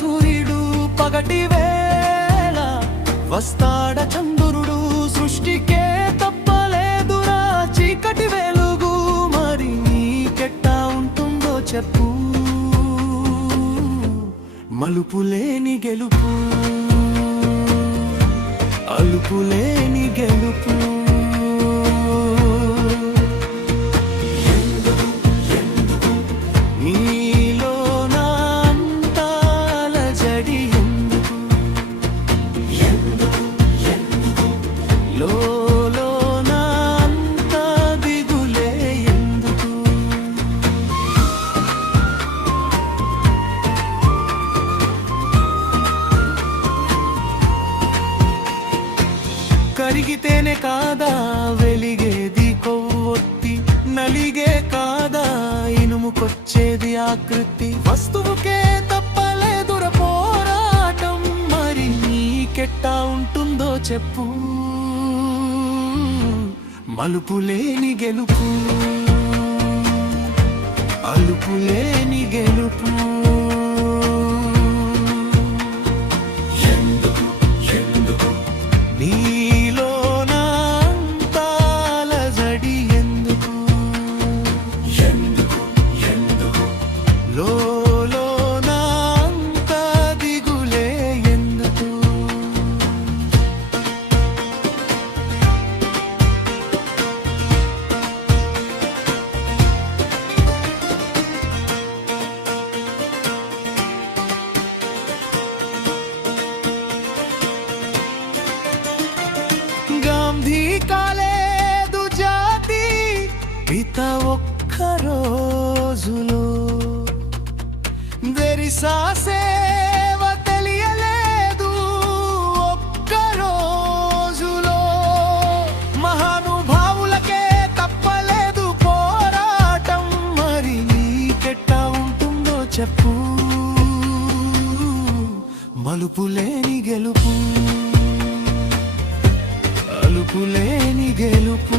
సూర్యుడు పగటి వేళ, వస్తాడ చంద్రుడు సృష్టికే తప్పలేదురా చీకటి వెలుగు. మరి నీకెట్టా ఉంటుందో చెప్పు, మలుపులేని గెలుపు, అలుపులేని గెలుపు. కరిగితేనే కాదా వెలిగేది కొవ్వొత్తి, నలిగే కాదా ఇనుముకొచ్చేది ఆకృతి. వస్తువుకే తప్పలేదుర పోరాటం, మరి నీకెట్టా ఉంటుందో చెప్పు, మలుపులేని గెలుపు, అలుపులేని గెలుపు. కాలేదు జాతి పిత ఒక్క రోజులో, దెరిసా సేవ తెలియలేదు ఒక్క రోజులో. మహానుభావులకే తప్పలేదు పోరాటం, మరి నీకెట్టా ఉంటుందో చెప్పు, మలుపులేని గెలుపు, అలుపులేని గెలుపు.